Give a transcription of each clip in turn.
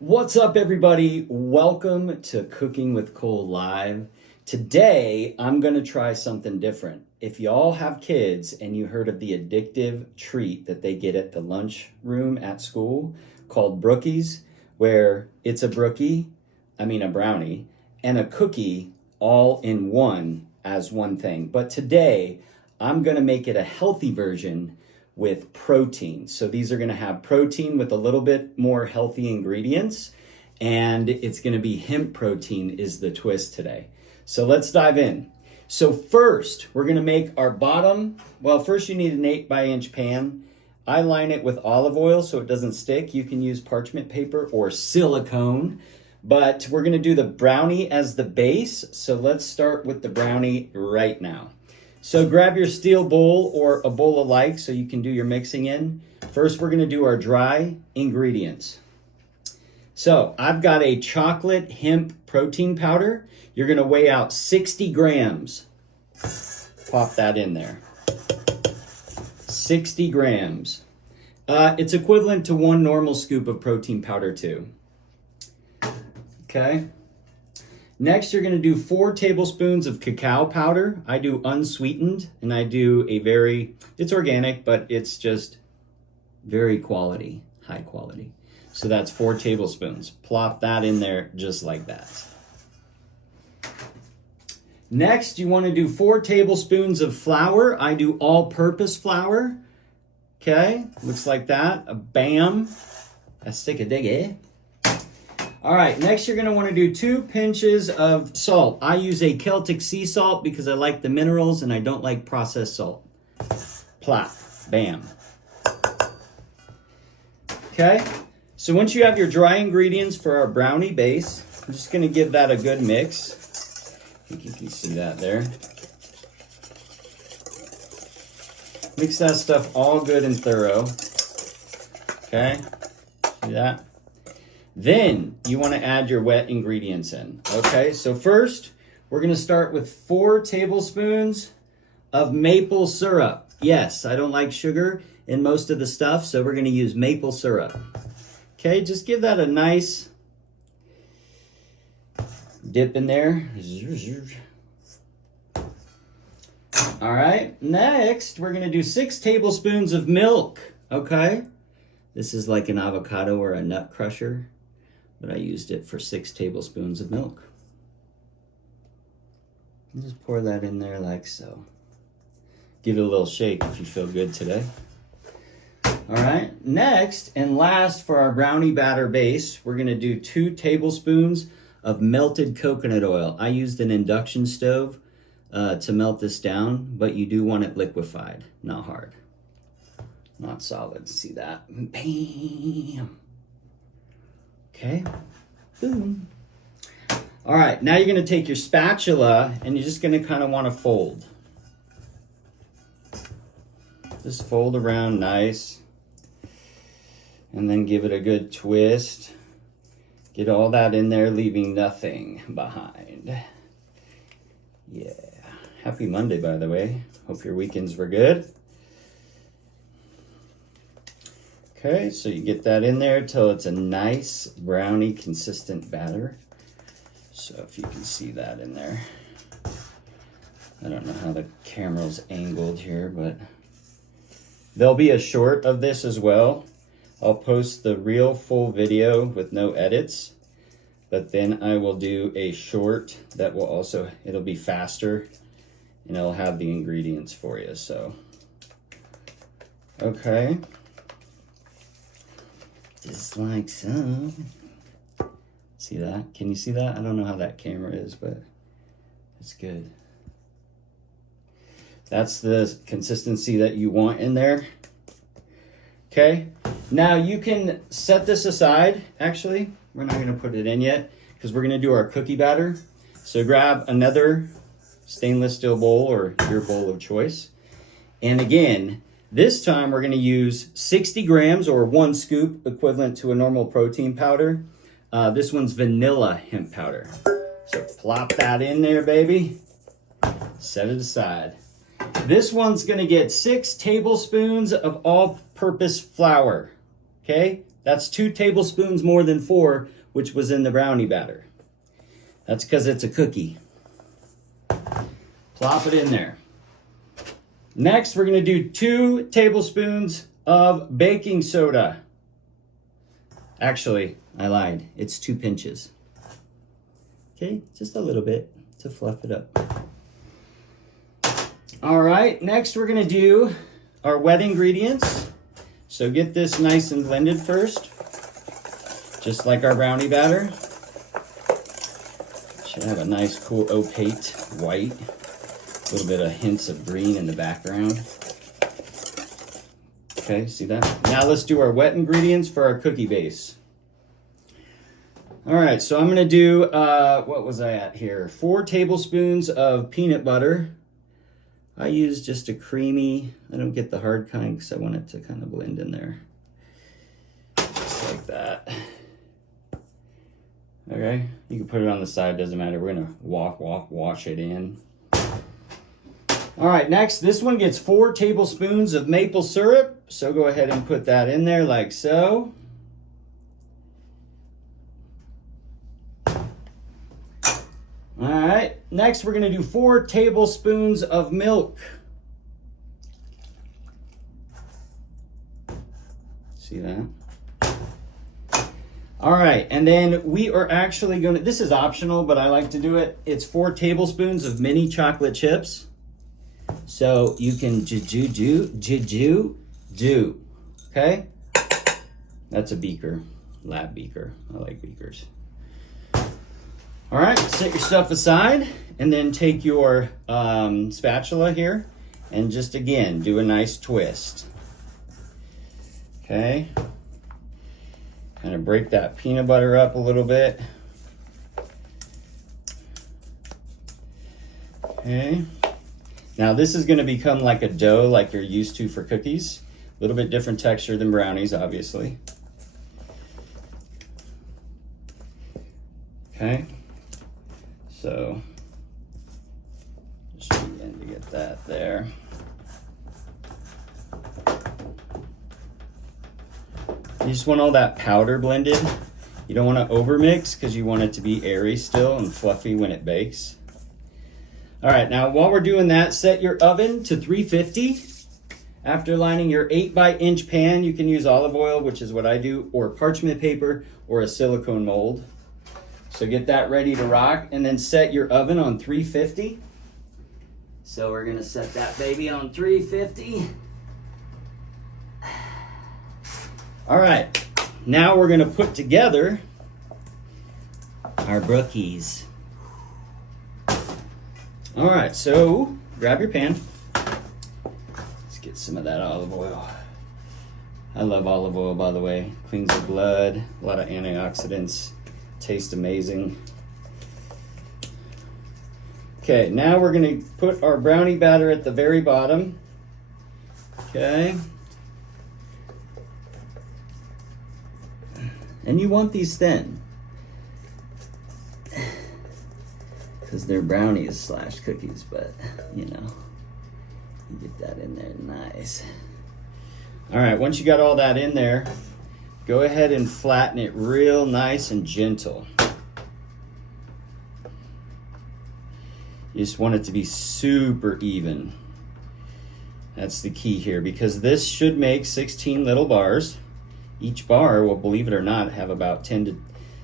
What's up, everybody? Welcome to Cooking with Cole Live. Today, I'm going to try something different. If y'all have kids and you heard of the addictive treat that they get at the lunch room at school called Brookies, where it's a brownie, and a cookie all in one as one thing. But today, I'm going to make it a healthy version with protein. So these are going to have protein with a little bit more healthy ingredients, and it's going to be hemp protein is the twist today. So let's dive in. So first, we're going to make our bottom. Well, first you need an 8-by-inch pan. I line it with olive oil so it doesn't stick. You can use parchment paper or silicone, but we're going to do the brownie as the base. So let's start with the brownie right now. So grab your steel bowl or a bowl alike so you can do your mixing in. First, we're going to do our dry ingredients. So I've got a chocolate hemp protein powder. You're going to weigh out 60 grams. Pop that in there. 60 grams. It's equivalent to 1 normal scoop of protein powder too. Okay. Next, you're going to do 4 tablespoons of cacao powder. I do unsweetened, and I do it's organic, but it's just very high quality. So that's 4 tablespoons. Plop that in there just like that. Next, you want to do 4 tablespoons of flour. I do all-purpose flour. Okay, looks like that. Bam. A stick of diggy. All right, next you're going to want to do 2 pinches of salt. I use a Celtic sea salt because I like the minerals and I don't like processed salt. Plop, bam. Okay, so once you have your dry ingredients for our brownie base, I'm just going to give that a good mix. I think you can see that there. Mix that stuff all good and thorough. Okay, see that? Then you want to add your wet ingredients in. Okay, so first we're going to start with 4 tablespoons of maple syrup. Yes, I don't like sugar in most of the stuff, so we're going to use maple syrup. Okay, just give that a nice dip in there. All right, next we're going to do 6 tablespoons of milk. Okay, this is like an avocado or a nut crusher, but I used it for 6 tablespoons of milk. And just pour that in there like so. Give it a little shake if you feel good today. All right, next and last for our brownie batter base, we're gonna do 2 tablespoons of melted coconut oil. I used an induction stove to melt this down, but you do want it liquefied, not hard, not solid. See that? Bam. Okay, boom. All right, now you're gonna take your spatula and you're just gonna kind of wanna fold. Just fold around nice. And then give it a good twist. Get all that in there, leaving nothing behind. Yeah, happy Monday, by the way. Hope your weekends were good. Okay, so you get that in there till it's a nice brownie consistent batter. So if you can see that in there. I don't know how the camera's angled here, but there'll be a short of this as well. I'll post the real full video with no edits, but then I will do a short that will also, it'll be faster and it'll have the ingredients for you, so. Okay. Just like so. See that? Can you see that? I don't know how that camera is, but it's good. That's the consistency that you want in there. Okay. Now you can set this aside. Actually, we're not going to put it in yet because we're going to do our cookie batter. So grab another stainless steel bowl or your bowl of choice. And again, this time we're going to use 60 grams or 1 scoop equivalent to a normal protein powder. This one's vanilla hemp powder. So plop that in there, baby. Set it aside. This one's going to get 6 tablespoons of all-purpose flour. Okay, that's 2 tablespoons more than 4, which was in the brownie batter. That's because it's a cookie. Plop it in there. Next, we're gonna do 2 tablespoons of baking soda. Actually, I lied. It's 2 pinches. Okay, just a little bit to fluff it up. All right, next we're gonna do our wet ingredients. So get this nice and blended first, just like our brownie batter. Should have a nice, cool, opaque white. A little bit of hints of green in the background. Okay, see that? Now let's do our wet ingredients for our cookie base. All right, so I'm gonna do, what was I at here? 4 tablespoons of peanut butter. I use just a creamy, I don't get the hard kind because I want it to kind of blend in there. Just like that. Okay, you can put it on the side, doesn't matter. We're gonna wash it in. All right, next, this one gets 4 tablespoons of maple syrup. So go ahead and put that in there like so. All right, next we're gonna do 4 tablespoons of milk. See that? All right, and then we are actually gonna, this is optional, but I like to do it. It's 4 tablespoons of mini chocolate chips. So you can do, okay? That's a beaker, lab beaker. I like beakers. All right, set your stuff aside and then take your spatula here and just again, do a nice twist. Okay. Kind of break that peanut butter up a little bit. Okay. Now this is gonna become like a dough like you're used to for cookies. A little bit different texture than brownies, obviously. Okay. So, just begin to get that there. You just want all that powder blended. You don't want to overmix because you want it to be airy still and fluffy when it bakes. All right, now while we're doing that, set your oven to 350. After lining your 8-by-inch pan, you can use olive oil, which is what I do, or parchment paper, or a silicone mold. So get that ready to rock, and then set your oven on 350. So we're gonna set that baby on 350. All right, now we're gonna put together our Brookies. All right, so grab your pan. Let's get some of that olive oil. I love olive oil, by the way. Cleans the blood, a lot of antioxidants. Tastes amazing. Okay, now we're gonna put our brownie batter at the very bottom. Okay. And you want these thin, because they're brownies slash cookies, but you know, you get that in there nice. All right, once you got all that in there, go ahead and flatten it real nice and gentle. You just want it to be super even. That's the key here, because this should make 16 little bars. Each bar will, believe it or not, have about 10 to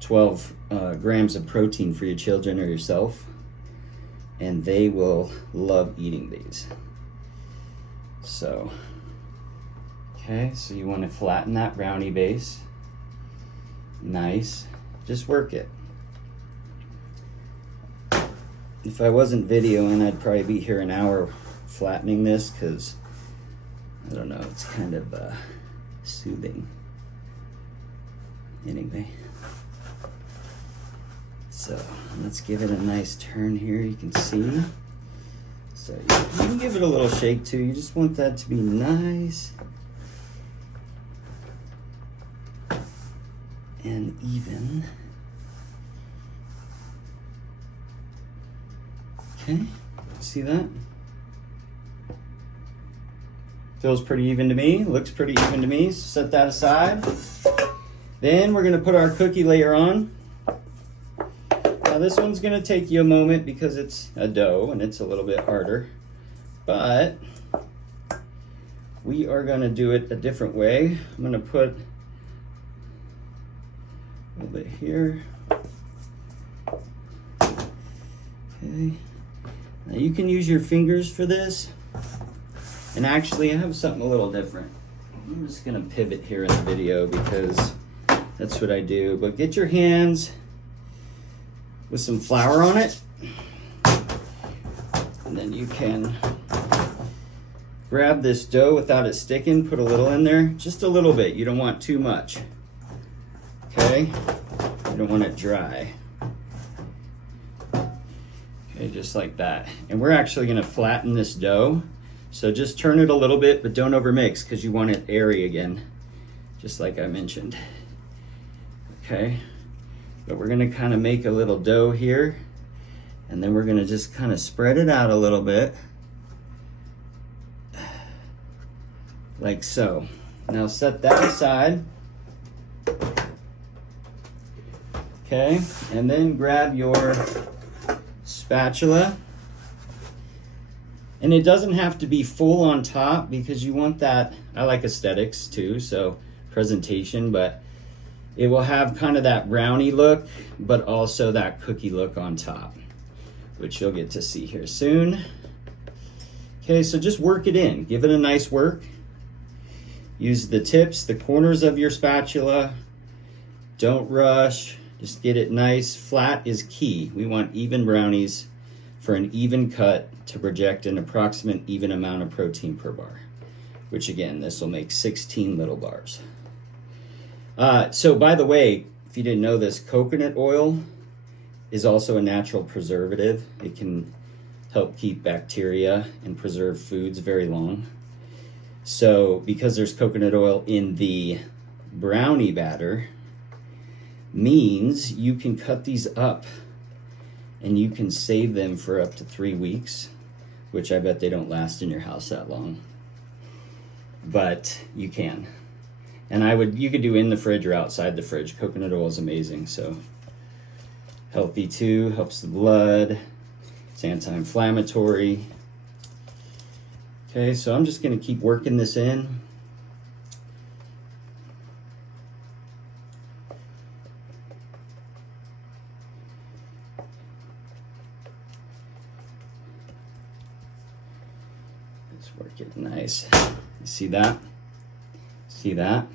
12 grams of protein for your children or yourself. And they will love eating these. So, okay, so you want to flatten that brownie base. Nice. Just work it. If I wasn't videoing, I'd probably be here an hour flattening this, because, I don't know, it's kind of soothing. Anyway, so let's give it a nice turn here. You can see. So you can give it a little shake too. You just want that to be nice and even. Okay, see that? Feels pretty even to me. Looks pretty even to me. So set that aside. Then we're gonna put our cookie layer on. Now this one's gonna take you a moment because it's a dough and it's a little bit harder, but we are gonna do it a different way. I'm gonna put a little bit here. Okay. Now you can use your fingers for this. And actually I have something a little different. I'm just gonna pivot here in the video because that's what I do. But get your hands with some flour on it. And then you can grab this dough without it sticking, put a little in there, just a little bit. You don't want too much. Okay? You don't want it dry. Okay, just like that. And we're actually gonna flatten this dough. So just turn it a little bit, but don't overmix because you want it airy again, just like I mentioned. Okay, but we're gonna kind of make a little dough here, and then we're gonna just kind of spread it out a little bit, like so. Now set that aside. Okay, and then grab your spatula. And it doesn't have to be full on top because you want that, I like aesthetics too, so presentation, but it will have kind of that brownie look, but also that cookie look on top, which you'll get to see here soon. Okay, so just work it in, give it a nice work. Use the tips, the corners of your spatula. Don't rush, just get it nice. Flat is key. We want even brownies for an even cut to project an approximate even amount of protein per bar, which again, this will make 16 little bars. So by the way, if you didn't know this, coconut oil is also a natural preservative. It can help keep bacteria and preserve foods very long. So because there's coconut oil in the brownie batter, means you can cut these up and you can save them for up to 3 weeks, which I bet they don't last in your house that long, but you can. And you could do in the fridge or outside the fridge. Coconut oil is amazing, so healthy too, helps the blood, it's anti-inflammatory. Okay, so I'm just gonna keep working this in. Work it nice. You see that? See that?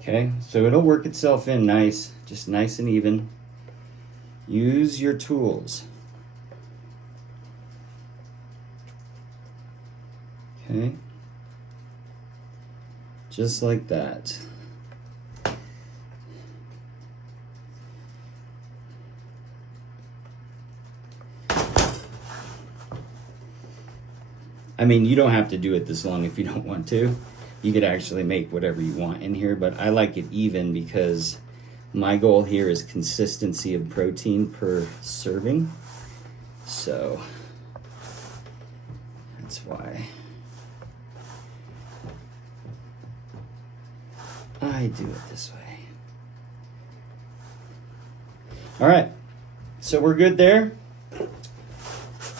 Okay, so it'll work itself in nice, just nice and even. Use your tools. Okay, just like that. I mean, you don't have to do it this long if you don't want to. You could actually make whatever you want in here, but I like it even because my goal here is consistency of protein per serving. So that's why I do it this way. All right, so we're good there.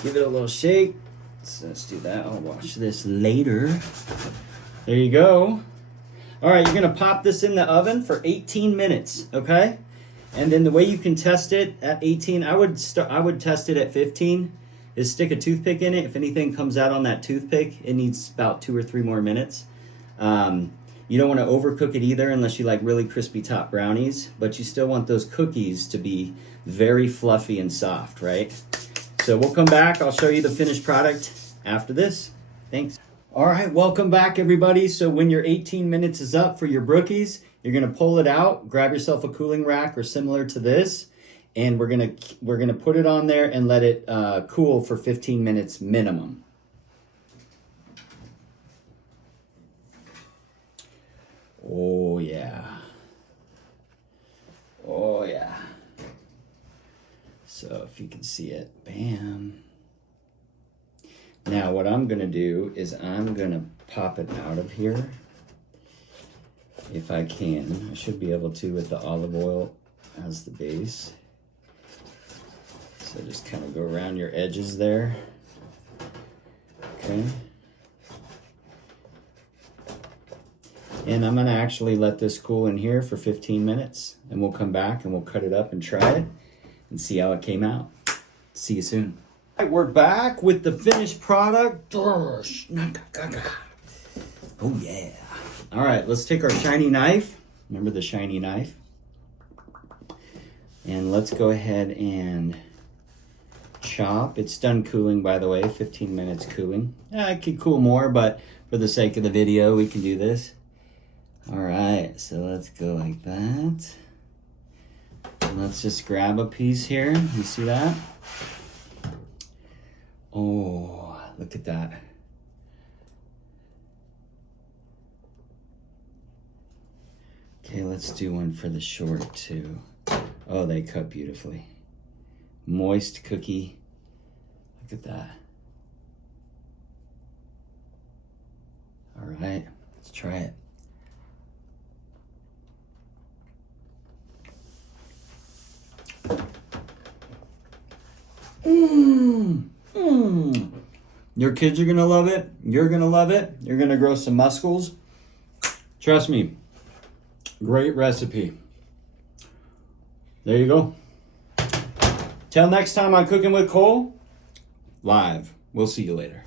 Give it a little shake. So let's do that. I'll wash this later. There you go. All right, you're gonna pop this in the oven for 18 minutes, okay? And then the way you can test it at 18, I would test it at 15, is stick a toothpick in it. If anything comes out on that toothpick, it needs about 2 or 3 more minutes. You don't want to overcook it either unless you like really crispy top brownies, but you still want those cookies to be very fluffy and soft, right? So we'll come back. I'll show you the finished product after this. Thanks. All right, welcome back, everybody. So when your 18 minutes is up for your Brookies, you're gonna pull it out, grab yourself a cooling rack or similar to this, and we're gonna put it on there and let it cool for 15 minutes minimum. Oh yeah. Oh yeah. So if you can see it, bam. Now what I'm gonna do is I'm gonna pop it out of here. if I can. I should be able to with the olive oil as the base. So just kind of go around your edges there. Okay. And I'm gonna actually let this cool in here for 15 minutes, and we'll come back and we'll cut it up and try it and see how it came out. See you soon. All right, we're back with the finished product. Oh yeah. All right, let's take our shiny knife. Remember the shiny knife? And let's go ahead and chop. It's done cooling, by the way, 15 minutes cooling. I could cool more, but for the sake of the video, we can do this. All right, so let's go like that. And let's just grab a piece here. You see that? Oh, look at that. Okay, let's do one for the short too. Oh, they cut beautifully. Moist cookie. Look at that. All right, let's try it. Your kids are gonna love it. You're gonna love it. You're gonna grow some muscles. Trust me. Great recipe. There you go. Till next time on Cooking with Cole Live. We'll see you later.